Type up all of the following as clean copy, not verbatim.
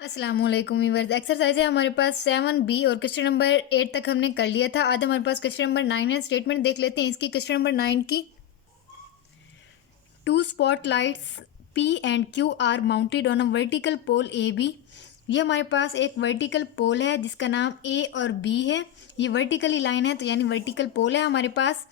अस्सलामुअलैकुम viewers. Exercise है हमारे पास 7B और क्वेश्चन नंबर 8 तक हमने कर लिया था। आज हमारे पास क्वेश्चन नंबर 9 है। स्टेटमेंट देख लेते हैं इसकी। क्वेश्चन नंबर 9 की, two spotlights P and Q are mounted on a vertical pole AB। ये हमारे पास एक वर्टिकल पोल है जिसका नाम A और B है। ये वर्टिकली लाइन है तो यानी वर्टिकल पोल है हमारे पास।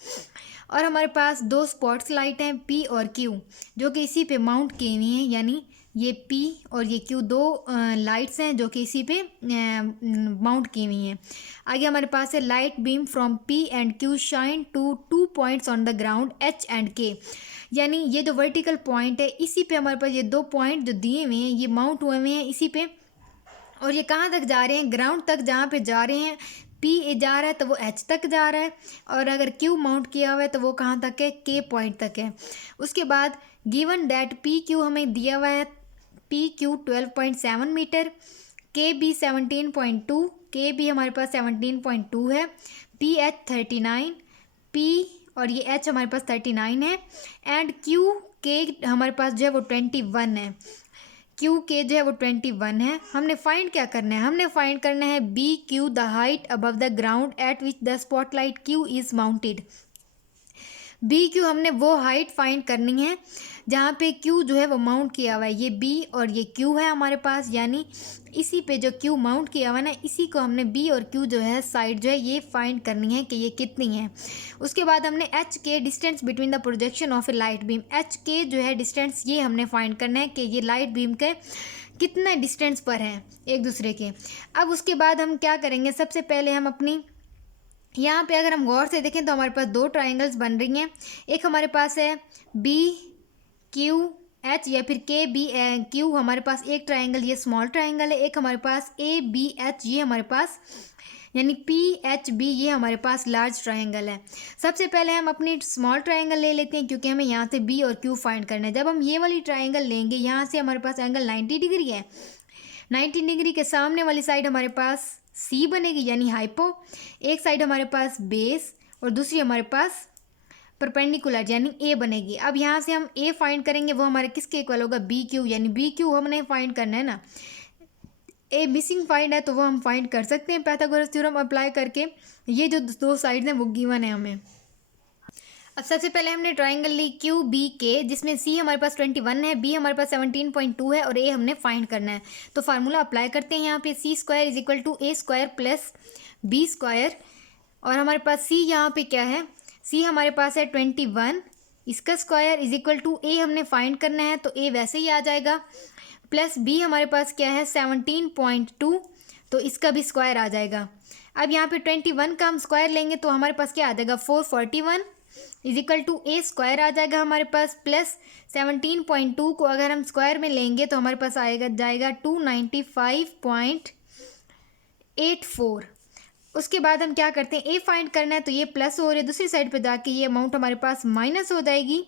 और हमारे पास दो स्पॉट्स लाइट हैं P और Q जो कि इसी पे माउंट की हुई हैं, यानी ये P और ये Q दो लाइट्स हैं जो कि इसी पे माउंट की हुई हैं। आगे हमारे पास है light beam from P and Q shine to 2 points on the ground H and K। यानी ये जो वर्टिकल पॉइंट है इसी पे हमारे पास ये दो पॉइंट जो दिए हुए हैं ये माउंट हुए हुए हैं इसी पे। और ये कहाँ तक जा रहे हैं? ग्राउंड तक जहाँ पे जा रहे हैं। P जा रहा है तो वो H तक जा रहा है, और अगर Q माउंट किया हुआ है तो वो कहाँ तक है? K पॉइंट तक है। उसके बाद गिवन डैट PQ हमें दिया हुआ है, PQ 12.7 मीटर, KB 17.2, KB हमारे पास 17.2 है, PH 39, P और ये H हमारे पास 39 है, एंड QK हमारे पास जो है वो 21 है। QK जो है वो 21 है। हमने फाइंड क्या करना है? हमने फाइंड करना है BQ the height above the ground eight which the spotlight Q is mounted. BQ हमने वो हाइट फाइंड करनी है जहाँ पे Q जो है वो माउंट किया हुआ है। ये B और ये Q है हमारे पास, यानी इसी पे जो Q माउंट किया हुआ है ना, इसी को हमने B और Q जो है साइड जो है ये फाइंड करनी है कि ये कितनी है। उसके बाद हमने एच के distance between the projection of A light beam, H के जो है डिस्टेंस ये हमने फाइंड करना है कि ये लाइट बीम के कितने डिस्टेंस पर हैं एक दूसरे के। अब उसके बाद हम क्या करेंगे? सबसे पहले हम अपनी यहाँ पे अगर हम गौर से देखें तो हमारे पास दो ट्राइंगल्स बन रही हैं। एक हमारे पास है BQH या फिर KBQ, हमारे पास एक ट्राइंगल ये स्मॉल ट्राइंगल है। एक हमारे पास ABH ये हमारे पास, यानी PHB ये हमारे पास लार्ज ट्राइंगल है। सबसे पहले हम अपनी स्मॉल ट्राइंगल ले लेते हैं क्योंकि हमें यहाँ से B और Q फाइंड करना है। जब हम ये वाली ट्राइंगल लेंगे, यहाँ से हमारे पास एंगल 90 डिग्री है। 90 डिग्री के सामने वाली साइड हमारे पास C बनेगी यानी हाइपो, एक साइड हमारे पास बेस और दूसरी हमारे पास परपेंडिकुलर यानी A बनेगी। अब यहाँ से हम A फाइंड करेंगे, वो हमारे किसके इक्वल होगा? BQ, यानी BQ हमने फाइंड करना है ना। A मिसिंग फाइंड है तो वो हम फाइंड कर सकते हैं पाइथागोरस थ्योरम अप्लाई करके। ये जो दो साइड्स हैं वो गिवन है हमें। अब सबसे पहले हमने ट्राइंगल ली QBK जिसमें C हमारे पास 21 है, B हमारे पास 17.2 है और A हमने फाइंड करना है। तो फार्मूला अप्लाई करते हैं यहाँ पे, C square is equal to A square plus B square. और हमारे पास C यहाँ पे क्या है? C हमारे पास है 21, इसका square is equal to A हमने फाइंड करना है तो A वैसे ही आ जाएगा, प्लस B हमारे पास क्या है? 17.2, तो इसका भी स्क्वायर आ जाएगा। अब यहाँ पे 21 का हम स्क्वायर लेंगे तो हमारे पास क्या आ जाएगा? 441 is equal to A square आ जाएगा हमारे पास, प्लस 17.2 को अगर हम स्क्वायर में लेंगे तो हमारे पास आएगा जाएगा 295.84। उसके बाद हम क्या करते हैं? A फाइंड करना है तो ये प्लस हो रही है, दूसरी साइड पे जाके ये अमाउंट हमारे पास माइनस हो जाएगी।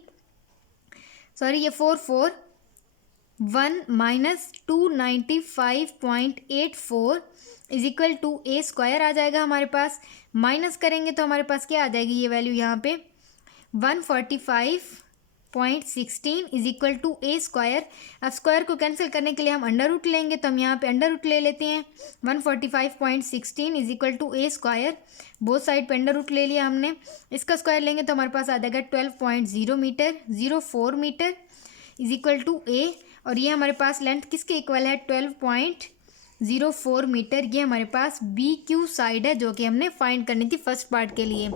सॉरी, ये 441 minus 295.84 is equal to A square आ जाएगा हमारे पास। माइनस करेंगे तो हमारे पास क्या आ जाएगी ये वैल्यू यहाँ पे? 145.16 is equal to A square. अब स्क्वायर को कैंसिल करने के लिए हम अंडर रूट लेंगे तो हम यहाँ पे अंडर रूट ले लेते हैं। 145.16 is equal to A square, both side पे अंडर रूट ले लिया हमने। इसका स्क्वायर लेंगे तो हमारे पास आ जाएगा 12.0 metre 04 metre is equal to A। और ये हमारे पास लेंथ किसके इक्वल है? 12.04 मीटर। ये हमारे पास BQ साइड है जो कि हमने फाइंड करनी थी फर्स्ट पार्ट के लिए।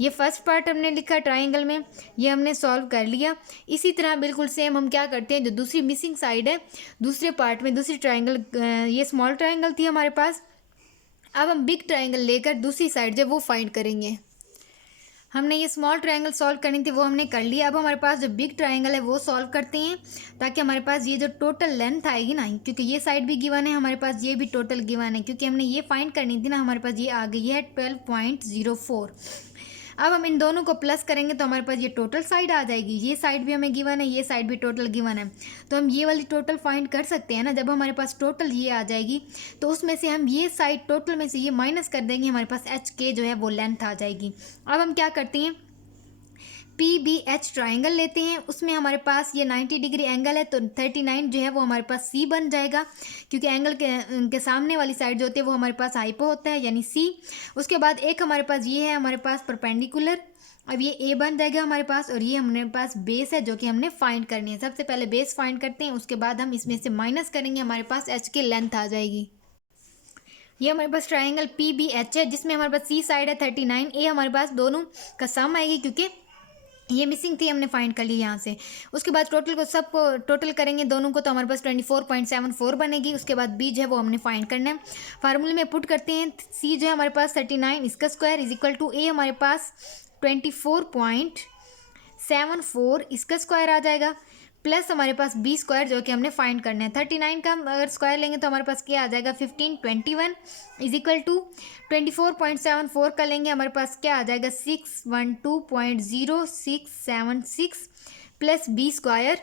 ये फर्स्ट पार्ट हमने लिखा ट्राइंगल में, ये हमने सॉल्व कर लिया। इसी तरह बिल्कुल सेम हम क्या करते हैं, जो दूसरी मिसिंग साइड है दूसरे पार्ट में, दूसरी ट्राइंगल, ये स्मॉल ट्राइंगल थी हमारे पास, अब हम बिग ट्राइंगल लेकर दूसरी साइड जो वो फाइंड करेंगे। हमने ये स्मॉल ट्रायंगल सॉल्व करनी थी वो हमने कर लिया। अब हमारे पास जो बिग ट्रायंगल है वो सॉल्व करते हैं ताकि हमारे पास ये जो टोटल लेंथ आएगी ना, क्योंकि ये साइड भी गिवन है हमारे पास, ये भी टोटल गिवन है, क्योंकि हमने ये फाइंड करनी थी ना, हमारे पास ये आ गई है 12.04। अब हम इन दोनों को प्लस करेंगे तो हमारे पास ये टोटल साइड आ जाएगी। ये साइड भी हमें गिवन है, ये साइड भी टोटल गिवन है, तो हम ये वाली टोटल फाइंड कर सकते हैं ना। जब हमारे पास टोटल ये आ जाएगी तो उसमें से हम ये साइड टोटल में से ये माइनस कर देंगे, हमारे पास एच के जो है वो लेंथ आ जाएगी। अब हम क्या करते हैं? PBH ट्राइंगल लेते हैं, उसमें हमारे पास ये 90 डिग्री एंगल है, तो 39 जो है वो हमारे पास सी बन जाएगा, क्योंकि एंगल के सामने वाली साइड जो होती है वो हमारे पास हाइपो होता है यानी सी। उसके बाद एक हमारे पास ये है हमारे पास परपेंडिकुलर, अब ये ए बन जाएगा हमारे पास, और ये हमारे पास बेस है जो कि हमने फाइंड करनी है। सबसे पहले बेस फाइंड करते हैं, उसके बाद हम इसमें से माइनस करेंगे, हमारे पास एच की लेंथ आ जाएगी। ये हमारे पास ट्राइंगल PBH है, जिसमें हमारे पास सी साइड है 39, ए हमारे पास दोनों का सम आएगी, क्योंकि ये मिसिंग थी, हमने फाइंड कर ली यहाँ से। उसके बाद सबको टोटल करेंगे दोनों को, तो हमारे पास 24.74 बनेगी। उसके बाद बी जो है वो हमने फाइंड करना है, फार्मूले में पुट करते हैं। सी जो है हमारे पास 39 इसका स्क्वायर इज इक्वल टू ए हमारे पास 24.74 इसका स्क्वायर आ जाएगा, प्लस हमारे पास बी स्क्वायर जो कि हमने फाइंड करना है। 39 का अगर स्क्वायर लेंगे तो हमारे पास क्या आ जाएगा 1521 इज इक्वल टू 24.74 का लेंगे, हमारे पास क्या आ जाएगा 612.0676 प्लस बी स्क्वायर।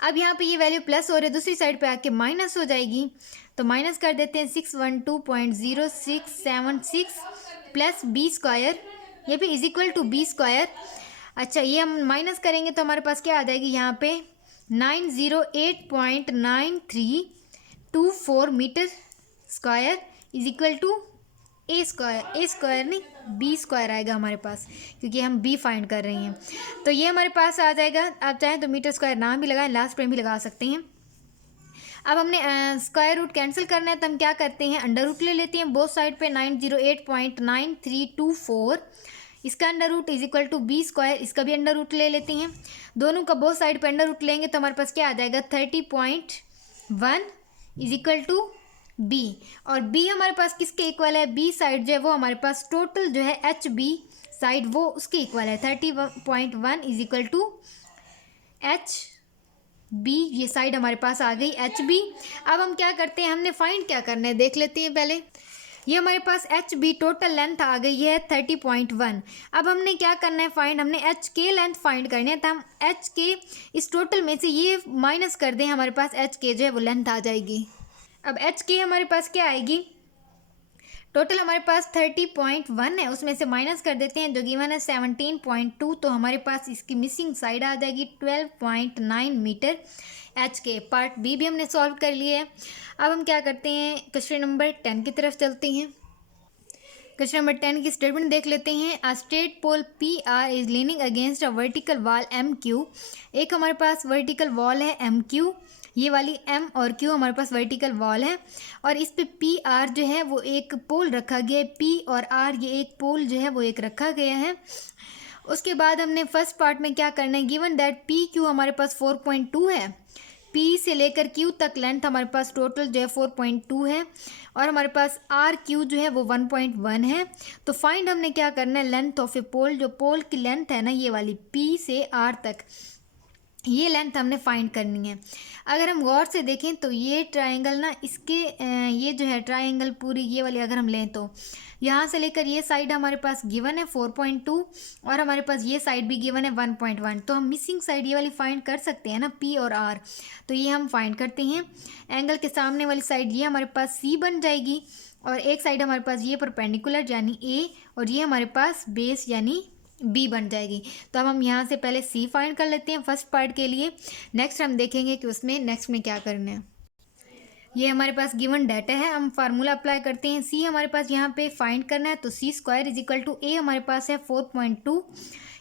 अब यहाँ पे ये वैल्यू प्लस हो रही है, दूसरी साइड पे आके माइनस हो जाएगी, तो माइनस कर देते हैं 612.0676 प्लस बी स्क्वायर, ये भी is equal to B square. अच्छा, ये हम माइनस करेंगे तो हमारे पास क्या आ जाएगी यहाँ पे 908.9324 metre square is equal to A square नहीं बी स्क्वायर आएगा हमारे पास, क्योंकि हम बी फाइंड कर रहे हैं। तो ये हमारे पास आ जाएगा, आप चाहें तो मीटर स्क्वायर नाम भी लगाएं, लास्ट में भी लगा सकते हैं। अब हमने स्क्वायर रूट कैंसिल करना है, तो हम क्या करते हैं अंडर रूट ले लेते हैं बोथ साइड पे 908.9324, इसका under root is equal to B square, इसका भी अंडर रूट ले लेते हैं। दोनों का बोथ साइड पे अंडर रूट लेंगे तो हमारे पास क्या आ जाएगा 30.1 इज इक्वल टू बी, और बी हमारे पास किसके इक्वल है, बी साइड जो है वो हमारे पास टोटल जो है एच बी साइड वो उसके इक्वल है 30.1 is equal to H B, ये साइड हमारे पास आ गई एच बी। अब हम क्या करते हैं, हमने फाइंड क्या करना है देख लेते हैं पहले। ये हमारे पास एच बी टोटल लेंथ आ गई है 30.1। अब हमने क्या करना है फाइंड, हमने एच के लेंथ फाइंड करनी है, तो हम एच के इस टोटल में से ये माइनस कर दें, हमारे पास एच के जो है वो लेंथ आ जाएगी। अब एच के हमारे पास क्या आएगी, टोटल हमारे पास 30.1 है, उसमें से माइनस कर देते हैं जो गिवन है 17.2, तो हमारे पास इसकी मिसिंग साइड आ जाएगी 12.9 मीटर। एच के पार्ट बी भी हमने सॉल्व कर लिया है। अब हम क्या करते हैं क्वेश्चन नंबर 10 की तरफ चलते हैं। क्वेश्चन नंबर 10 की स्टेटमेंट देख लेते हैं। A straight pole P R is leaning against a vertical wall M Q. एक हमारे पास वर्टिकल वॉल है एम क्यू, ये वाली एम और क्यू हमारे पास वर्टिकल वॉल है, और इस पे पी आर जो है वो एक पोल रखा गया है, पी और आर ये एक पोल जो है वो एक रखा गया है। उसके बाद हमने फर्स्ट पार्ट में क्या करना है, गिवन दैट पी क्यू हमारे पास 4.2 है, पी से लेकर क्यू तक लेंथ हमारे पास टोटल जो है 4.2 है, और हमारे पास आर क्यू जो है वो 1.1 है। तो फाइंड हमने क्या करना है लेंथ ऑफ ए पोल, जो पोल की लेंथ है ना ये वाली पी से आर तक, ये लेंथ हमने फाइंड करनी है। अगर हम गौर से देखें तो ये ट्रायंगल ना इसके ये जो है ट्रायंगल पूरी ये वाली अगर हम लें तो यहाँ से लेकर ये साइड हमारे पास गिवन है 4.2, और हमारे पास ये साइड भी गिवन है 1.1, तो हम मिसिंग साइड ये वाली फाइंड कर सकते हैं ना पी और आर, तो ये हम फाइंड करते हैं। एंगल के सामने वाली साइड ये हमारे पास सी बन जाएगी, और एक साइड हमारे पास ये परपेंडिकुलर यानी ए, और ये हमारे पास बेस यानी बी बन जाएगी। तो अब हम यहाँ से पहले सी फाइंड कर लेते हैं फर्स्ट पार्ट के लिए, नेक्स्ट हम देखेंगे कि उसमें नेक्स्ट में क्या करना है। ये हमारे पास गिवन डाटा है, हम फार्मूला अप्लाई करते हैं। सी हमारे पास यहाँ पे फाइंड करना है, तो सी स्क्वायर इज इक्वल टू ए हमारे पास है 4.2,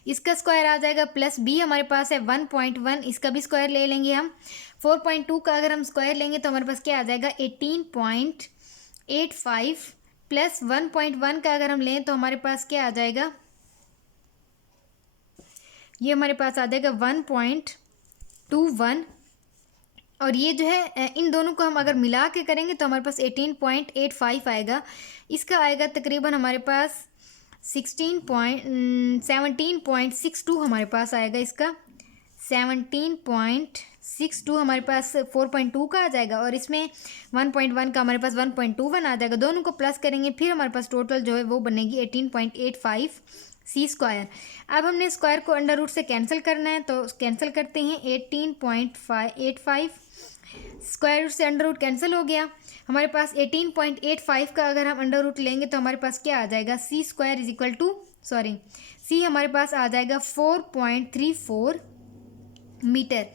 इसका स्क्वायर आ जाएगा, प्लस बी हमारे पास है 1.1, इसका भी स्क्वायर ले लेंगे हम। 4.2 का अगर हम स्क्वायर लेंगे तो हमारे पास क्या आ जाएगा 18.85, प्लस 1.1 का अगर हम लें तो हमारे पास क्या आ जाएगा, ये हमारे पास आ जाएगा 1.21, और ये जो है इन दोनों को हम अगर मिला के करेंगे तो हमारे पास 18.85 आएगा, इसका आएगा तकरीबन हमारे पास 17.62 हमारे पास आएगा, इसका 17.62 हमारे पास 4.2 का आ जाएगा, और इसमें 1.1 का हमारे पास 1.21 आ जाएगा। दोनों को प्लस करेंगे फिर हमारे पास टोटल जो है वो बनेगी 18.85 सी स्क्वायर। अब हमने स्क्वायर को अंडर रूट से कैंसिल करना है, तो कैंसिल करते हैं 18.85, स्क्वायर रूट से अंडर रूट कैंसिल हो गया, हमारे पास 18.85 का अगर हम अंडर रूट लेंगे तो हमारे पास क्या आ जाएगा सी सी हमारे पास आ जाएगा 4.34 मीटर।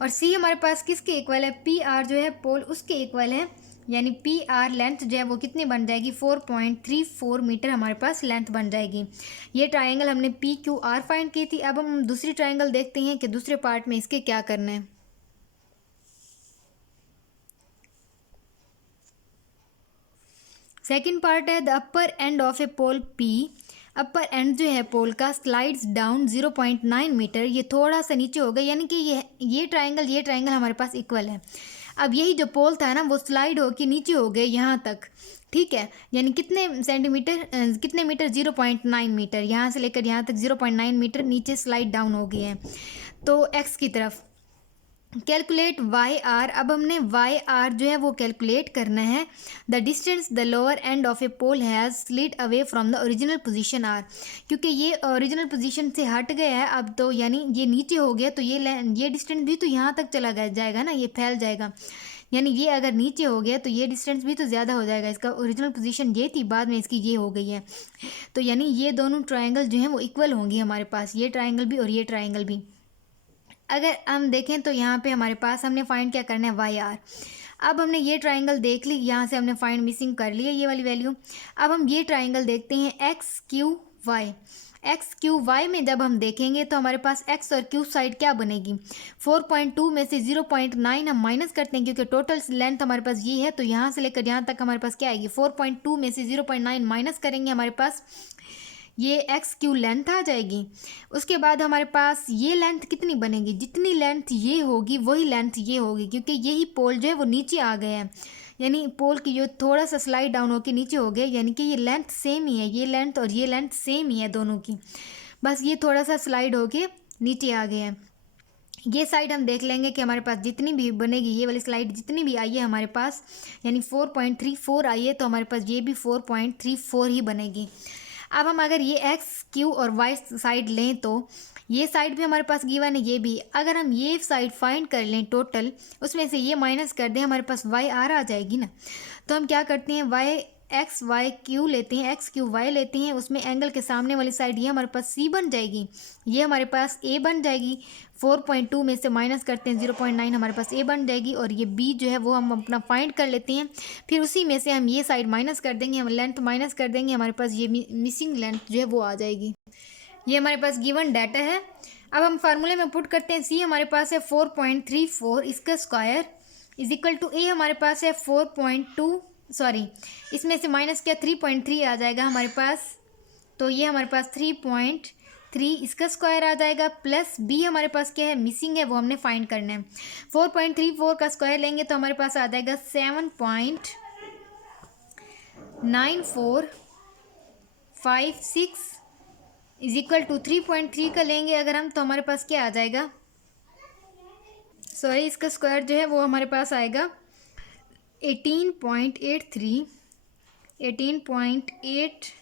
और सी हमारे पास किसके इक्वल है, पी आर जो है पोल उसके इक्वल है, यानी पी आर लेंथ जो है वो कितनी बन जाएगी, 4.34 मीटर हमारे पास लेंथ बन जाएगी। ये ट्रायंगल हमने पी क्यू आर फाइंड की थी। अब हम दूसरी ट्रायंगल देखते हैं कि दूसरे पार्ट में इसके क्या करना है। सेकेंड पार्ट है the upper end of a pole P, upper end जो है पोल का स्लाइड्स डाउन 0.9 मीटर, ये थोड़ा सा नीचे हो गया, यानी कि ये ट्रायंगल हमारे पास इक्वल है। अब यही जो पोल था ना वो स्लाइड होके नीचे हो गए यहाँ तक, ठीक है, यानी कितने सेंटीमीटर, कितने मीटर, 0.9 मीटर, यहाँ से लेकर यहाँ तक 0.9 मीटर नीचे स्लाइड डाउन हो गए हैं। तो एक्स की तरफ कैलकुलेट वाई आर, अब हमने वाई आर जो है वो कैलकुलेट करना है। The distance the lower end of a pole has slid away from the original position R, क्योंकि ये ओरिजिनल पोजीशन से हट गया है अब, तो यानी ये नीचे हो गया, तो ये डिस्टेंस भी तो यहाँ तक चला जाएगा ना, ये फैल जाएगा, यानी ये अगर नीचे हो गया तो ये डिस्टेंस भी तो ज़्यादा हो जाएगा। इसका ओरिजिनल पोजीशन ये थी, बाद में इसकी ये हो गई है, तो यानी ये दोनों ट्रायंगल जो हैं वो इक्वल होंगे हमारे पास, ये ट्रायंगल भी और ये ट्रायंगल भी। अगर हम देखें तो यहाँ पे हमारे पास हमने फाइंड क्या करना है, वाई आर। अब हमने ये ट्रायंगल देख ली, यहाँ से हमने फाइंड मिसिंग कर लिया ये वाली वैल्यू। अब हम ये ट्रायंगल देखते हैं X Q Y. X Q Y में जब हम देखेंगे तो हमारे पास एक्स और क्यू साइड क्या बनेगी, 4.2 में से 0.9 हम माइनस करते हैं, क्योंकि टोटल लेंथ हमारे पास ये है, तो यहाँ से लेकर यहाँ तक हमारे पास क्या आएगी, 4.2 में से 0.9 माइनस करेंगे, हमारे पास ये एक्स क्यू लेंथ आ जाएगी। उसके बाद हमारे पास ये लेंथ कितनी बनेगी, जितनी लेंथ ये होगी वही लेंथ ये होगी, क्योंकि यही पोल जो है वो नीचे आ गए हैं, यानी पोल की जो थोड़ा सा स्लाइड डाउन होकर नीचे हो गया, यानी कि ये लेंथ सेम ही है, ये लेंथ और ये लेंथ सेम ही है दोनों की, बस ये थोड़ा सा स्लाइड होके नीचे आ गए हैं। ये साइड हम देख लेंगे कि हमारे पास जितनी भी बनेगी, ये वाली स्लाइड जितनी भी आई है हमारे पास, यानी 4.34 आई है, तो हमारे पास ये भी 4.34 ही बनेगी। अब हम अगर ये एक्स क्यू और वाई साइड लें तो ये साइड भी हमारे पास गिवन है, ये भी, अगर हम ये साइड फाइंड कर लें टोटल, उसमें से ये माइनस कर दें, हमारे पास वाई आर आ जाएगी ना। तो हम क्या करते हैं, वाई एक्स वाई क्यू लेते हैं, एक्स क्यू वाई लेते हैं, उसमें एंगल के सामने वाली साइड ये हमारे पास सी बन जाएगी, ये हमारे पास ए बन जाएगी, 4.2 में से माइनस करते हैं 0.9, हमारे पास ए बन जाएगी, और ये बी जो है वो हम अपना फाइंड कर लेते हैं, फिर उसी में से हम ये साइड माइनस कर देंगे, हम लेंथ माइनस कर देंगे, हमारे पास ये मिसिंग लेंथ जो है वो आ जाएगी। ये हमारे पास गिवन डाटा है। अब हम फार्मूले में पुट करते हैं, सी हमारे पास है 4.34, इसका स्क्वायर इज इक्वल टू ए हमारे पास है 4.2, सॉरी इसमें से माइनस क्या 3.3 आ जाएगा हमारे पास, तो ये हमारे पास 3.3 इसका स्क्वायर आ जाएगा, प्लस बी हमारे पास क्या है मिसिंग है, वो हमने फाइंड करना है। 4.34 का स्क्वायर लेंगे तो हमारे पास आ जाएगा 7.9456 इज इक्वल टू 3.3 का लेंगे अगर हम, तो हमारे पास क्या आ जाएगा, सॉरी इसका स्क्वायर जो है वो हमारे पास आएगा 18.8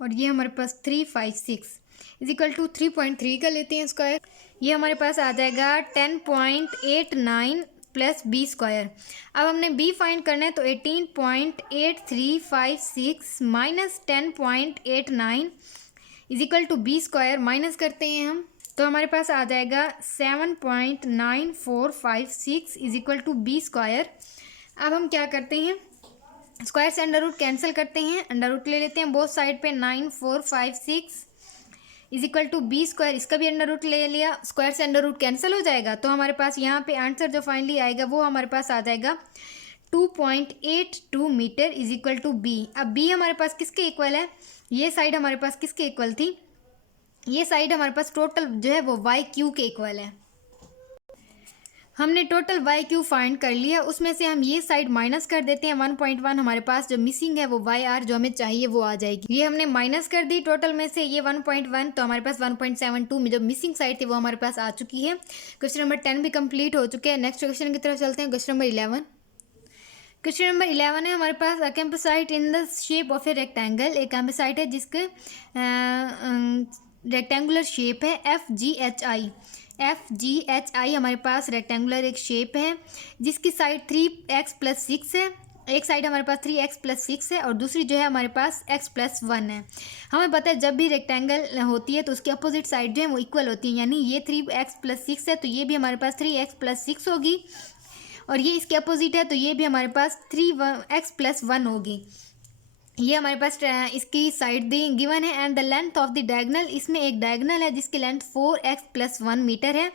और ये हमारे पास 356 इज इक्वल टू 3.3 का लेते हैं स्क्वायर, ये हमारे पास आ जाएगा 10.89 प्लस बी स्क्वायर। अब हमने बी फाइंड करना है, तो 18.8356 minus 10.89 is equal to B square, minus करते हैं हम, तो हमारे पास आ जाएगा 7.9456 is equal to B square. अब हम क्या करते हैं, स्क्वायर से अंडर रूट कैंसिल करते हैं, अंडर रूट ले लेते हैं बोथ साइड पे, 9456 is equal to B square, इसका भी अंडर रूट ले लिया, स्क्वायर से अंडर रूट कैंसिल हो जाएगा, तो हमारे पास यहाँ पे आंसर जो फाइनली आएगा वो हमारे पास आ जाएगा 2.82 metre is equal to B. अब बी हमारे पास किसके इक्वल है, ये साइड हमारे पास किसके इक्वल थी, ये साइड हमारे पास टोटल जो है वो वाई क्यू के इक्वल है। हमने टोटल वाई क्यू फाइंड कर लिया, उसमें से हम ये साइड माइनस कर देते हैं, 1.1 हमारे पास जो मिसिंग है वो वाई आर जो हमें चाहिए वो आ जाएगी, ये हमने माइनस कर दी टोटल में से ये 1.1, तो हमारे पास 1.72 में जो मिसिंग साइड थी वो हमारे पास आ चुकी है। क्वेश्चन नंबर 10 भी कंप्लीट हो चुके हैं। नेक्स्ट क्वेश्चन की तरफ चलते हैं, क्वेश्चन नंबर 11। क्वेश्चन नंबर 11 है हमारे पास, a campsite in the shape of a rectangle, एक कैंपसाइट है जिसके रेक्टेंगुलर शेप है FGHI हमारे पास रेक्टेंगुलर एक शेप है जिसकी साइड 3x + 6 है, एक साइड हमारे पास 3x+6 है और दूसरी जो है हमारे पास x+1 है। हमें पता है जब भी रेक्टेंगल होती है तो उसकी अपोजिट साइड जो है वो इक्वल होती है, यानी ये 3x+6 है तो ये भी हमारे पास 3x+6 होगी, और ये इसके अपोजिट है तो ये भी हमारे पास 3x+1 होगी। ये हमारे पास इसकी साइड दी गिवन है। And the length of the diagonal, इसमें एक डायगोनल है जिसकी लेंथ 4x+1 मीटर है।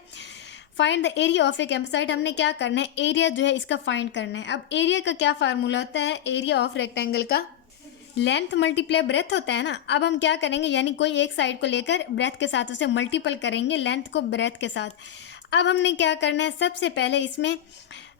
Find the area of A campsite, हमने क्या करना है, एरिया जो है इसका फाइंड करना है। अब एरिया का क्या फार्मूला होता है, एरिया ऑफ रेक्टेंगल का लेंथ मल्टीप्लाई ब्रेथ होता है ना। अब हम क्या करेंगे, यानी कोई एक साइड को लेकर ब्रेथ के साथ उसे मल्टीपल करेंगे लेंथ को ब्रेथ के साथ। अब हमने क्या करना है, सबसे पहले इसमें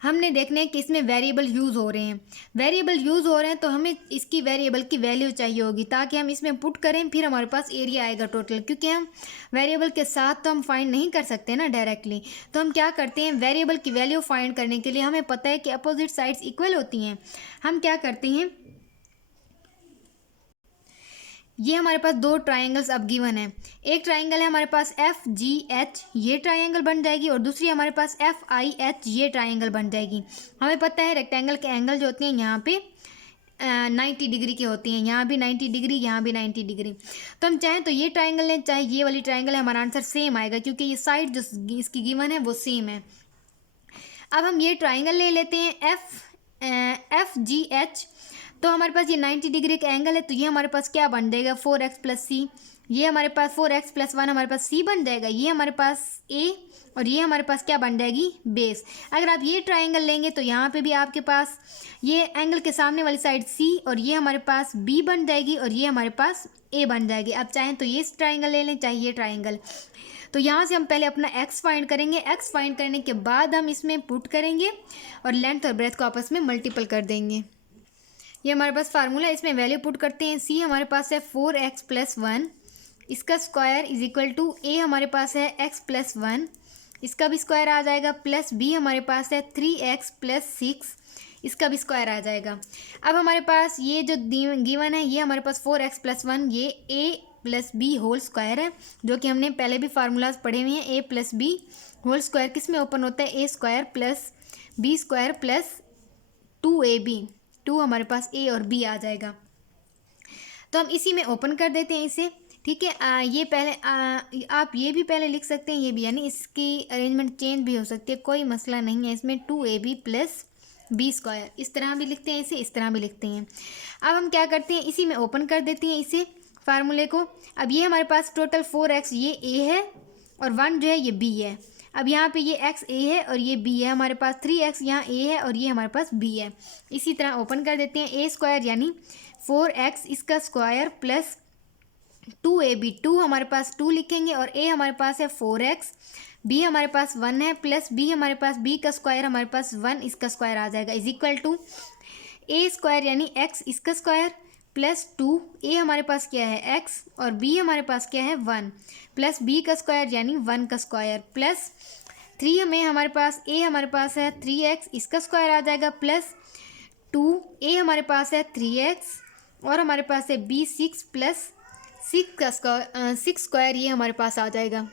हमने देखना है कि इसमें वेरिएबल यूज़ हो रहे हैं। वेरिएबल यूज़ हो रहे हैं तो हमें इसकी वेरिएबल की वैल्यू चाहिए होगी ताकि हम इसमें पुट करें, फिर हमारे पास एरिया आएगा टोटल। क्योंकि हम वेरिएबल के साथ तो हम फाइंड नहीं कर सकते ना डायरेक्टली, तो हम क्या करते हैं, वेरिएबल की वैल्यू फाइंड करने के लिए हमें पता है कि अपोजिट साइड्स इक्वल होती हैं। हम क्या करते हैं, ये हमारे पास दो ट्राइंगल्स अब गिवन है। एक ट्राइंगल है हमारे पास FGH, ये ट्राइंगल बन जाएगी, और दूसरी हमारे पास FIH, ये ट्राइंगल बन जाएगी। हमें पता है रेक्टेंगल के एंगल जो होते हैं यहाँ पे 90 डिग्री की होती हैं, यहाँ भी 90 डिग्री, यहाँ भी 90 डिग्री। तो हम चाहें तो ये ट्राइंगल लें, चाहे ये वाली ट्राइंगल है, हमारा आंसर सेम आएगा क्योंकि ये साइड जो इसकी गिवन है वो सेम है। अब हम ये ट्राइंगल ले लेते हैं FGH, तो हमारे पास ये 90 डिग्री का एंगल है, तो ये हमारे पास क्या बन जाएगा, 4x+c। ये हमारे पास 4x+1 हमारे पास c बन जाएगा, ये हमारे पास a, और ये हमारे पास क्या बन जाएगी, बेस। अगर आप ये ट्राइंगल लेंगे तो यहाँ पे भी आपके पास ये एंगल के सामने वाली साइड c, और ये हमारे पास b बन जाएगी, और ये हमारे पास a बन जाएगी। आप चाहें तो ये ट्राइंगल ले लें, चाहे ये ट्राइंगल। तो यहाँ से हम पहले अपना x फाइंड करेंगे। x फाइंड करने के बाद हम इसमें पुट करेंगे और लेंथ और ब्रेथ को आपस में मल्टीपल कर देंगे। ये हमारे पास फार्मूला, इसमें वैल्यू पुट करते हैं। c हमारे पास है 4x+1, इसका square is equal to a हमारे पास है x+1, इसका भी स्क्वायर आ जाएगा, प्लस b हमारे पास है 3x+6, इसका भी स्क्वायर आ जाएगा। अब हमारे पास ये जो गिवन है, ये हमारे पास 4x+1, ये a+b होल स्क्वायर है, जो कि हमने पहले भी फार्मूलाज पढ़े हुए हैं। a+b होल स्क्वायर किस में ओपन होता है, a² plus b² plus 2ab, 2 हमारे पास a और b आ जाएगा। तो हम इसी में ओपन कर देते हैं इसे, ठीक है। ये पहले आप ये भी पहले लिख सकते हैं, ये भी, यानी इसकी अरेंजमेंट चेंज भी हो सकती है, कोई मसला नहीं है इसमें। 2ab प्लस b², इस तरह भी लिखते हैं इसे, इस तरह भी लिखते हैं। अब हम क्या करते हैं, इसी में ओपन कर देते हैं इसे फार्मूले को। अब ये हमारे पास टोटल 4x, ये a है, और 1 जो है ये b है। अब यहाँ पे ये x a है और ये b है, हमारे पास 3x यहाँ a है और ये हमारे पास b है। इसी तरह ओपन कर देते हैं, a² यानी 4x इसका स्क्वायर प्लस 2ab, 2 हमारे पास 2 लिखेंगे, और a हमारे पास है 4x, b हमारे पास 1 है, प्लस b हमारे पास b का स्क्वायर हमारे पास 1, इसका स्क्वायर आ जाएगा, इज इक्वल टू a² यानी x इसका स्क्वायर प्लस 2, a हमारे पास क्या है x और b हमारे पास क्या है 1, प्लस b का स्क्वायर यानी 1 का स्क्वायर, प्लस 3 में हमारे पास a हमारे पास है 3x, इसका स्क्वायर आ जाएगा, प्लस 2 a हमारे पास है 3x, और हमारे पास है b 6 प्लस 6 का स्क्वायर, ये हमारे पास आ जाएगा।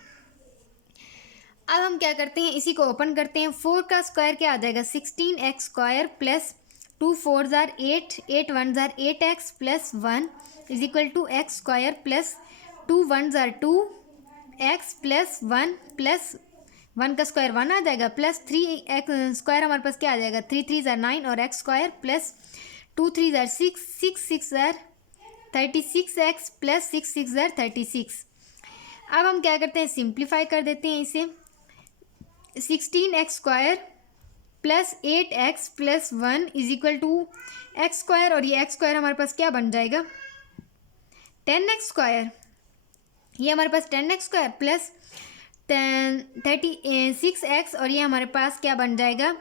अब हम क्या करते हैं, इसी को ओपन करते हैं। 4 का स्क्वायर क्या आ जाएगा, 16x² plus 2 4s are 8, 8 1s are 8x plus 1 is equal to x² plus 2 1s are 2x plus 1 plus 1 का स्क्वायर 1 आ जाएगा, प्लस 3x² हमारे पास क्या आ जाएगा, 3 3s are 9 और x² plus 2 3s are 6, 6 6s are 36x plus 6 6s are 36। अब हम क्या करते हैं, सिंप्लीफाई कर देते हैं इसे। 16x² plus 8x plus 1 is equal to x² और ये x² हमारे पास क्या बन जाएगा, 10x², ये हमारे पास 10x² प्लस 36x, और ये हमारे पास क्या बन जाएगा,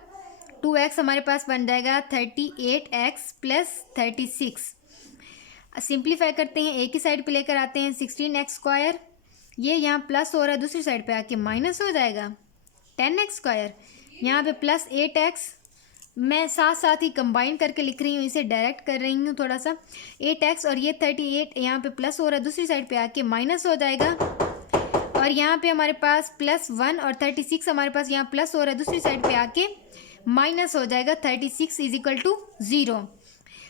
2x हमारे पास बन जाएगा 38x प्लस 36। सिंप्लीफाई करते हैं, एक ही साइड पे लेकर आते हैं, 16x², ये यहाँ प्लस हो रहा है, दूसरी साइड पे आके माइनस हो जाएगा, 10x², यहाँ पे प्लस 8x, मैं साथ साथ ही कंबाइन करके लिख रही हूँ, इसे डायरेक्ट कर रही हूँ थोड़ा सा, 8x और ये 38 यहाँ पे प्लस हो रहा है, दूसरी साइड पे आके माइनस हो जाएगा, और यहाँ पे हमारे पास +1 और 36 हमारे पास यहाँ प्लस हो रहा है, दूसरी साइड पे आके माइनस हो जाएगा 36 is equal to 0।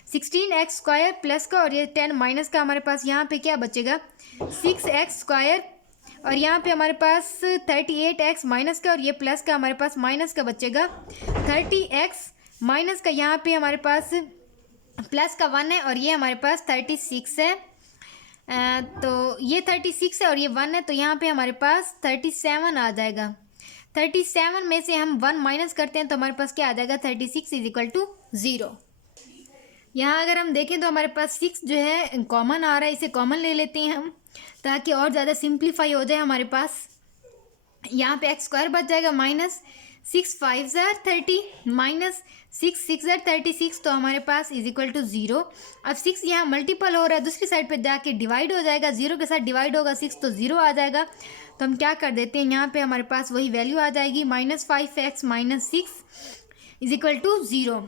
16x² plus का और ये 10 माइनस का, हमारे पास यहाँ पे क्या बचेगा 6x² और यहाँ पे हमारे पास 38x माइनस का और ये प्लस का, हमारे पास माइनस का बचेगा 30x माइनस का, यहाँ पे हमारे पास प्लस का 1 है और ये हमारे पास 36 है। तो ये 36 है और ये 1 है, तो यहाँ पे हमारे पास 37 आ जाएगा। 37 में से हम 1 माइनस करते हैं तो हमारे पास क्या आ जाएगा 36 इज इक्वल टू 0। यहाँ अगर हम देखें तो हमारे पास 6 जो है कॉमन आ रहा है, इसे कॉमन ले लेते हैं हम ताकि और ज़्यादा सिंप्लीफाई हो जाए हमारे पास। यहाँ पे x² बच जाएगा माइनस 6 5 30 माइनस 6 6 36, तो हमारे पास इज इक्वल टू 0। अब 6 यहाँ मल्टीपल हो रहा है, दूसरी साइड पे जाके डिवाइड हो जाएगा, 0 के साथ डिवाइड होगा 6 तो 0 आ जाएगा। तो हम क्या कर देते हैं, यहाँ पे हमारे पास वही वैल्यू आ जाएगी -5x minus 6 is equal to 0।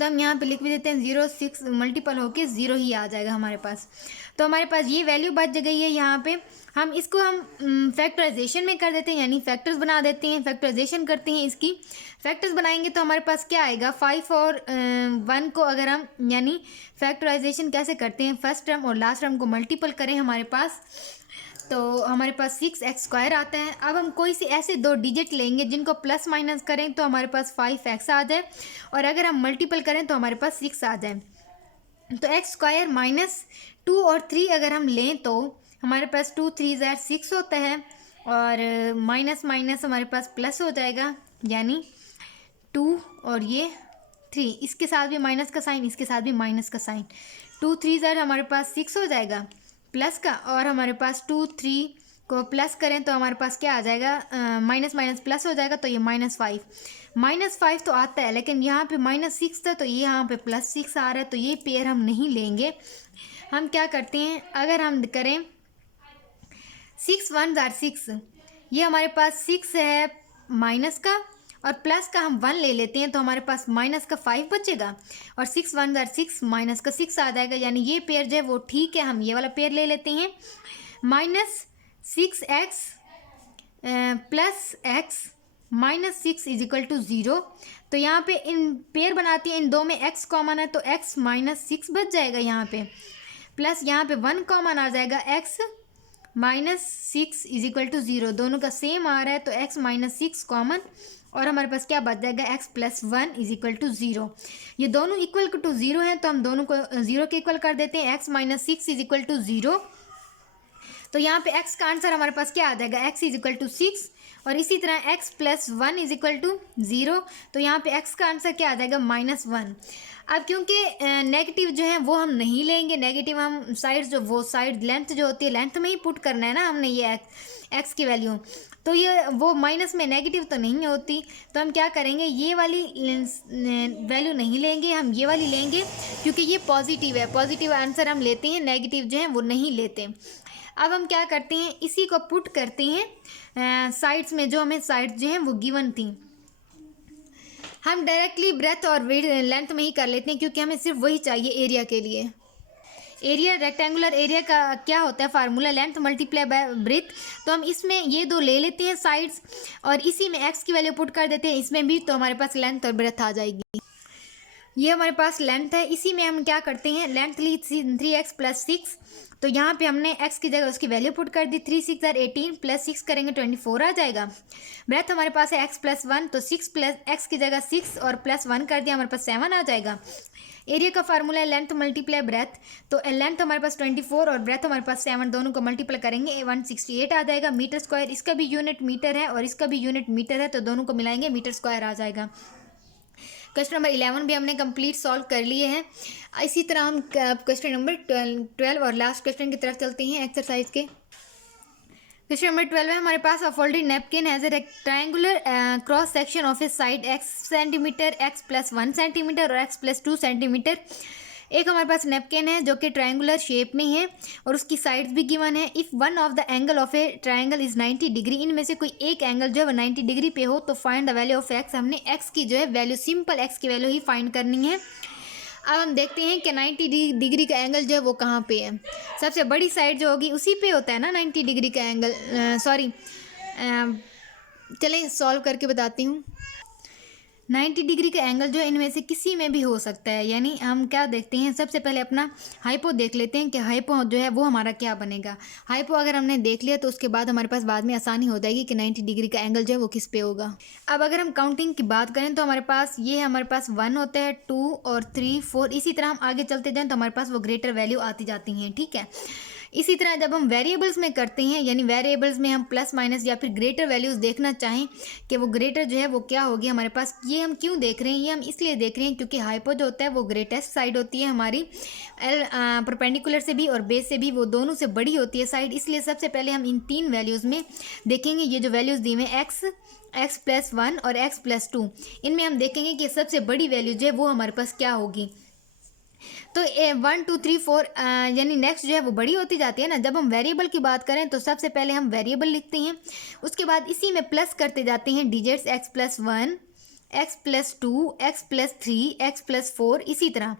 तो हम यहाँ पे लिख भी देते हैं 0 6 मल्टीपल होके 0 ही आ जाएगा हमारे पास। तो हमारे पास ये वैल्यू बच गई है। यहाँ पे हम इसको फैक्टराइजेशन में कर देते हैं, यानी फैक्टर्स बना देते हैं, फैक्टराइजेशन करते हैं। इसकी फैक्टर्स बनाएंगे तो हमारे पास क्या आएगा 5 और 1 को अगर हम यानी फैक्टराइजेशन कैसे करते हैं, फर्स्ट टर्म और लास्ट टर्म को मल्टीपल करें हमारे पास, तो हमारे पास 6x² आता है। अब हम कोई से ऐसे दो डिजिट लेंगे जिनको प्लस माइनस करें तो हमारे पास 5x आ जाए और अगर हम मल्टीपल करें तो हमारे पास 6 आ जाए। तो x² माइनस 2 और 3 अगर हम लें तो हमारे पास 2 3 6 होता है और माइनस माइनस हमारे पास प्लस हो जाएगा, यानी 2 और ये 3, इसके साथ भी माइनस का साइन, इसके साथ भी माइनस का साइन, 2 3 हमारे पास 6 हो जाएगा प्लस का, और हमारे पास 2 3 को प्लस करें तो हमारे पास क्या आ जाएगा माइनस माइनस प्लस हो जाएगा, तो ये -5 तो आता है, लेकिन यहाँ पे -6 था तो ये यहाँ पे +6 आ रहा है, तो ये पेयर हम नहीं लेंगे। हम क्या करते हैं, अगर हम करें 6 1 6, ये हमारे पास 6 है माइनस का और प्लस का हम 1 ले लेते हैं तो हमारे पास माइनस का 5 बचेगा और 6 1 6 माइनस का 6 आ जाएगा, यानी ये पेयर जो है वो ठीक है। हम ये वाला पेयर ले लेते हैं -6x plus x -6 is equal to 0। तो यहाँ पे इन पेयर बनाती है, इन दो में x कॉमन है तो x -6 बच जाएगा यहाँ पे, प्लस यहाँ पे 1 कॉमन आ जाएगा, x -6 इज इक्वल टू 0, दोनों का सेम आ रहा है तो x -6 कॉमन और हमारे पास क्या बच जाएगा x + 1 इज इक्वल टू 0। ये दोनों इक्वल टू 0 हैं तो हम दोनों को 0 के इक्वल कर देते हैं, x -6 इज इक्वल टू 0। तो यहाँ पे x का आंसर हमारे पास क्या आ जाएगा, x इज इक्वल टू 6 और इसी तरह x + 1 इज इक्वल टू 0, तो यहाँ पे x का आंसर क्या आ जाएगा -1। अब क्योंकि नेगेटिव जो है वो हम नहीं लेंगे, नेगेटिव हम साइड जो वो साइड लेंथ जो होती है लेंथ में ही पुट करना है ना हमने ये x की वैल्यू, तो ये वो माइनस में नेगेटिव तो नहीं होती, तो हम क्या करेंगे ये वाली वैल्यू नहीं लेंगे, हम ये वाली लेंगे क्योंकि ये पॉजिटिव है, पॉजिटिव आंसर हम लेते हैं, नेगेटिव जो है वो नहीं लेते। अब हम क्या करते हैं, इसी को पुट करते हैं साइड्स में, जो हमें साइड्स जो हैं वो गिवन थी, हम डायरेक्टली ब्रेथ और लेंथ में ही कर लेते हैं क्योंकि हमें सिर्फ वही चाहिए एरिया के लिए। एरिया रेक्टेंगुलर एरिया का क्या होता है formula, length multiply by breath, तो हम इसमें ये दो ले लेते हैं साइड्स और इसी में x की वैल्यू पुट कर देते हैं इसमें भी, तो हमारे पास लेंथ और ब्रेथ आ जाएगी। ये हमारे पास लेंथ है, इसी में हम क्या करते हैं लेंथ ली 3x + 6, तो यहाँ पे हमने x की जगह उसकी वैल्यू पुट कर दी, 3 6 18 प्लस 6 करेंगे 24 आ जाएगा। ब्रेथ हमारे पास है x + 1, तो 6 प्लस x की जगह 6 और +1 कर दिया, हमारे पास 7 आ जाएगा। एरिया का फार्मूला है लेंथ मल्टीप्लाई ब्रेथ, तो लेंथ हमारे पास 24 और ब्रेथ हमारे पास 7, दोनों को मल्टीप्लाई करेंगे 168 आ जाएगा। मीटर स्क्वायर, इसका भी यूनिट मीटर है और इसका भी यूनिट मीटर है, तो दोनों को मिलाएंगे मीटर स्क्वायर आ जाएगा। क्वेश्चन नंबर 11 भी हमने कंप्लीट सॉल्व कर लिए हैं। इसी तरह हम क्वेश्चन नंबर 12 और लास्ट क्वेश्चन की तरफ चलते हैं एक्सरसाइज के। क्वेश्चन नंबर 12 है हमारे पास, a folded napkin has a rectangular cross section of a side x centimetre, x + 1 centimetre और x + 2 सेंटीमीटर। एक हमारे पास नैपकिन है जो कि ट्रायंगुलर शेप में है और उसकी साइड्स भी गिवन है। If one of the angle of A triangle is 90 degree, इनमें से कोई एक एंगल जो है वो 90 डिग्री पे हो तो find the value of x। हमने x की जो है वैल्यू, सिंपल x की वैल्यू ही फाइंड करनी है। अब हम देखते हैं कि 90 डिग्री का एंगल जो है वो कहाँ पे है। सबसे बड़ी साइड जो होगी उसी पे होता है ना 90 डिग्री का एंगल, चलें सॉल्व करके बताती हूँ। 90 डिग्री का एंगल जो है इनमें से किसी में भी हो सकता है। यानी हम क्या देखते हैं, सबसे पहले अपना हाइपो देख लेते हैं कि हाइपो जो है वो हमारा क्या बनेगा। हाइपो अगर हमने देख लिया तो उसके बाद हमारे पास बाद में आसानी हो जाएगी कि 90 डिग्री का एंगल जो है वो किस पे होगा। अब अगर हम काउंटिंग की बात करें तो हमारे पास ये हमारे पास 1 होता है, 2 और 3, 4, इसी तरह हम आगे चलते जाएँ तो हमारे पास वो ग्रेटर वैल्यू आती जाती हैं। ठीक है, इसी तरह जब हम वेरिएबल्स में करते हैं, यानी वेरिएबल्स में हम प्लस माइनस या फिर ग्रेटर वैल्यूज़ देखना चाहें कि वो ग्रेटर जो है वो क्या होगी हमारे पास, ये हम क्यों देख रहे हैं, ये हम इसलिए देख रहे हैं क्योंकि हाइपो जो होता है वो ग्रेटेस्ट साइड होती है हमारी परपेंडिकुलर से भी और बेस से भी, वो दोनों से बड़ी होती है साइड। इसलिए सबसे पहले हम इन 3 वैल्यूज़ में देखेंगे, ये जो वैल्यूज़ दी हुए हैं x+1 और x+2, इनमें हम देखेंगे कि सबसे बड़ी वैल्यू जो है वो हमारे पास क्या होगी। तो 1 2 3 4 यानी नेक्स्ट जो है वो बड़ी होती जाती है ना। जब हम वेरिएबल की बात करें तो सबसे पहले हम वेरिएबल लिखते हैं, उसके बाद इसी में प्लस करते जाते हैं digits, x+1, x+2, x+3, x+4, इसी तरह।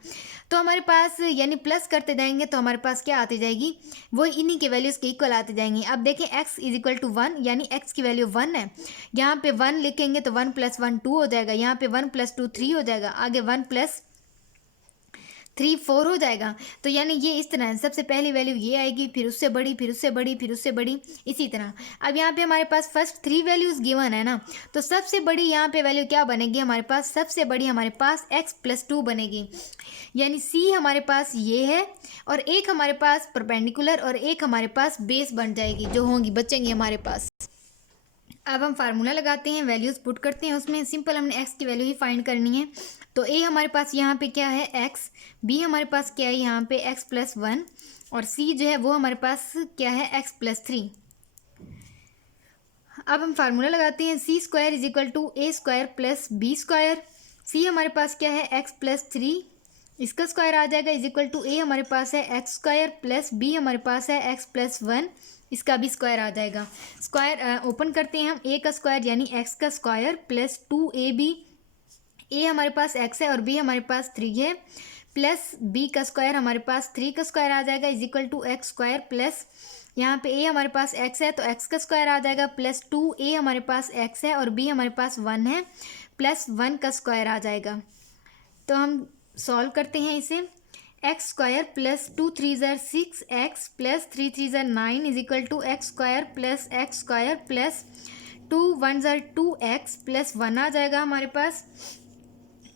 तो हमारे पास यानी प्लस करते जाएंगे तो हमारे पास क्या आती जाएगी, वो इन्हीं के वैल्यूज़ के इक्वल आती जाएंगी। अब देखें x = 1, यानी x की वैल्यू 1 है, यहाँ पे 1 लिखेंगे तो 1 + 1 2 हो जाएगा, यहाँ पे 1 + 2 3 हो जाएगा, आगे 1 + 3 4 हो जाएगा। तो यानी ये इस तरह है, सबसे पहली वैल्यू ये आएगी, फिर उससे बड़ी, फिर उससे बड़ी, फिर उससे बड़ी, इसी तरह। अब यहाँ पे हमारे पास फर्स्ट 3 वैल्यूज़ गिवन है ना, तो सबसे बड़ी यहाँ पे वैल्यू क्या बनेगी हमारे पास, सबसे बड़ी हमारे पास x+2 बनेगी। यानी c हमारे पास ये है और एक हमारे पास परपेंडिकुलर और एक हमारे पास बेस बन जाएगी, जो होंगी बचेंगी हमारे पास। अब हम फार्मूला लगाते हैं, वैल्यूज़ पुट करते हैं उसमें। सिंपल हमने x की वैल्यू ही फाइंड करनी है। तो a हमारे पास यहाँ पे क्या है x, b हमारे पास क्या है यहाँ पे x+1 और c जो है वो हमारे पास क्या है x+3। अब हम फार्मूला लगाते हैं, c² = a² + b²। c हमारे पास क्या है x+3, इसका स्क्वायर आ जाएगा = a हमारे पास है x² + b हमारे पास है x+1, इसका भी स्क्वायर आ जाएगा। स्क्वायर ओपन करते हैं हम, a का स्क्वायर यानी x का स्क्वायर प्लस 2ab, a हमारे पास x है और b हमारे पास 3 है, प्लस b का स्क्वायर हमारे पास 3 का स्क्वायर आ जाएगा = x² प्लस यहाँ पे a हमारे पास x है तो x का स्क्वायर आ जाएगा प्लस 2a हमारे पास x है और b हमारे पास 1 है, प्लस 1 का स्क्वायर आ जाएगा। तो हम सॉल्व करते हैं इसे, x² + 2 3 = 6x + 3 3 = 9 = x² + x² + 2 1 = 2x + 1 आ जाएगा हमारे पास।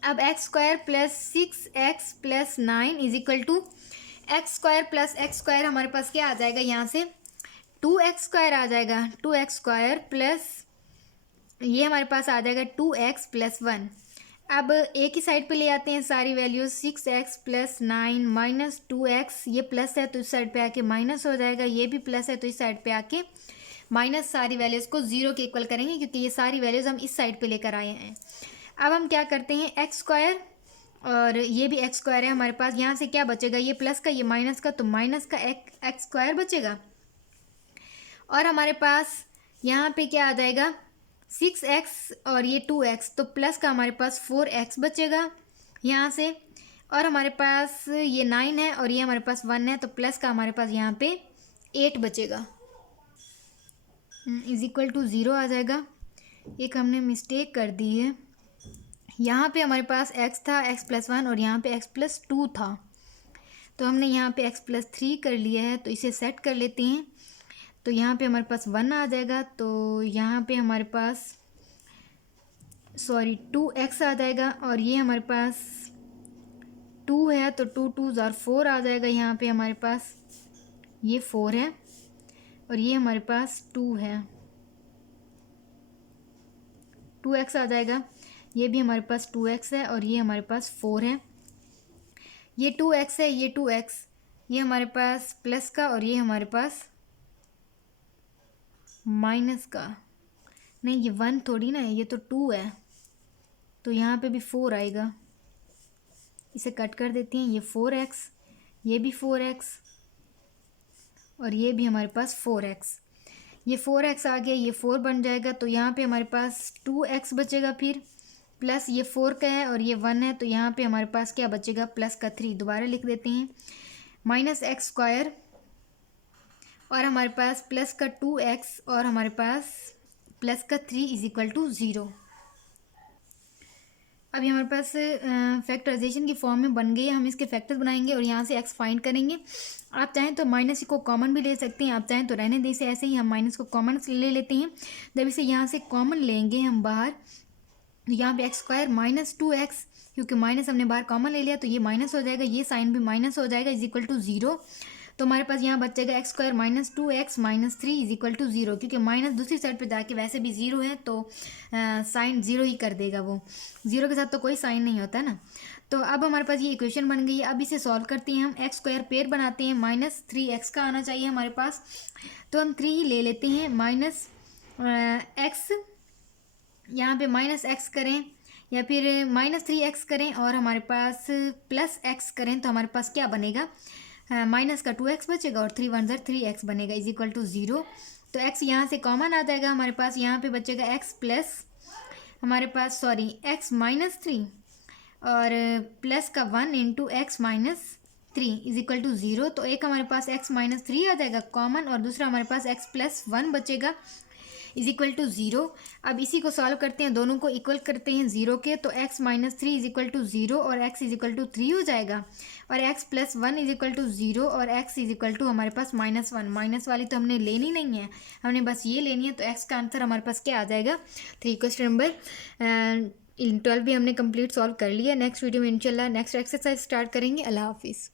अब x² + 6x + 9 = x² + x² हमारे पास क्या आ जाएगा, यहाँ से 2x² आ जाएगा, 2x² प्लस ये हमारे पास आ जाएगा 2x + 1। अब एक ही साइड पे ले आते हैं सारी वैल्यूज, 6x + 9 - 2x, ये प्लस है तो इस साइड पे आके माइनस हो जाएगा, ये भी प्लस है तो इस साइड पे आके माइनस, सारी वैल्यूज़ को 0 के इक्वल करेंगे क्योंकि ये सारी वैल्यूज़ हम इस साइड पे लेकर आए हैं। अब हम क्या करते हैं, x² और ये भी x² है हमारे पास, यहाँ से क्या बचेगा, ये प्लस का ये माइनस का, तो माइनस का x² बचेगा और हमारे पास यहाँ पे क्या आ जाएगा 6x और ये 2x, तो प्लस का हमारे पास 4x बचेगा यहाँ से, और हमारे पास ये 9 है और ये हमारे पास 1 है, तो प्लस का हमारे पास यहाँ पे 8 बचेगा = 0 आ जाएगा। एक हमने मिस्टेक कर दी है, यहाँ पे हमारे पास x था x+1 और यहाँ पे x+2 था, तो हमने यहाँ पे x+3 कर लिया है, तो इसे सेट कर लेते हैं। तो यहाँ पे हमारे पास 1 आ जाएगा, तो यहाँ पे हमारे पास 2x आ जाएगा और ये हमारे पास 2 है तो 2 2 = 4 आ जाएगा, यहाँ पे हमारे पास ये 4 है और ये हमारे पास 2 है, 2x आ जाएगा, ये भी हमारे पास 2x है और ये हमारे पास 4 है, ये 2x है, ये 2x, ये हमारे पास प्लस का और ये हमारे पास माइनस का, नहीं ये 1 थोड़ी ना है, ये तो 2 है, तो यहाँ पे भी 4 आएगा, इसे कट कर देते हैं, ये 4x, ये भी 4x और ये भी हमारे पास 4x, ये 4x आ गया, ये 4 बन जाएगा, तो यहाँ पे हमारे पास 2x बचेगा, फिर प्लस ये 4 का है और ये 1 है, तो यहाँ पे हमारे पास क्या बचेगा, प्लस का 3, दोबारा लिख देते हैं, -x² और हमारे पास प्लस का 2x और हमारे पास प्लस का 3 = 0। अभी हमारे पास फैक्टराइजेशन की फॉर्म में बन गई है। हम इसके फैक्टर्स बनाएंगे और यहाँ से एक्स फाइंड करेंगे। आप चाहें तो माइनस को कॉमन भी ले सकते हैं, आप चाहें तो रहने दें इसे ऐसे ही। हम माइनस को कॉमन ले लेते हैं। जब इसे यहाँ से कॉमन लेंगे हम बाहर, तो यहाँ पे एक्स स्क्वायर माइनस 2x, क्योंकि माइनस हमने बाहर कॉमन ले लिया तो ये माइनस हो जाएगा, ये साइन भी माइनस हो जाएगा, इज इक्वल टू 0। तो हमारे पास यहाँ बचेगा X square minus 2x minus 3 is equal to 0, क्योंकि माइनस दूसरी साइड पे जाके वैसे भी 0 है तो साइन 0 ही कर देगा, वो 0 के साथ तो कोई साइन नहीं होता ना। तो अब हमारे पास ये इक्वेशन बन गई है। अब इसे सॉल्व करते हैं हम। एक्स स्क्वायर पेयर बनाते हैं, माइनस 3x का आना चाहिए हमारे पास, तो हम 3 ही ले लेते हैं। माइनस एक्स, यहाँ पे माइनस एक्स करें या फिर माइनस 3x करें और हमारे पास प्लस x करें, तो हमारे पास क्या बनेगा, माइनस का 2x बचेगा और 3 1 3x बनेगा इज इक्वल टू 0। तो x यहाँ से कॉमन आ जाएगा हमारे पास, यहाँ पे बचेगा x प्लस हमारे पास x माइनस 3 और प्लस का 1 into X minus 3 is equal to 0। तो एक हमारे पास x माइनस 3 आ जाएगा कॉमन और दूसरा हमारे पास x प्लस 1 बचेगा इज इक्वल टू 0। अब इसी को सॉल्व करते हैं, दोनों को इक्वल करते हैं 0 के, तो x minus 3 is equal to 0 और x इज इक्वल टू 3 हो जाएगा, और x plus 1 is equal to 0 और x इज इक्वल टू हमारे पास माइनस 1। माइनस वाली तो हमने लेनी नहीं है, हमने बस ये लेनी है। तो x का आंसर हमारे पास क्या आ जाएगा, 3। क्वेश्चन नंबर 12 भी हमने कंप्लीट सॉल्व कर लिया। नेक्स्ट वीडियो में इंशाल्लाह नेक्स्ट एक्सरसाइज स्टार्ट करेंगे। अल्लाह हाफिज़।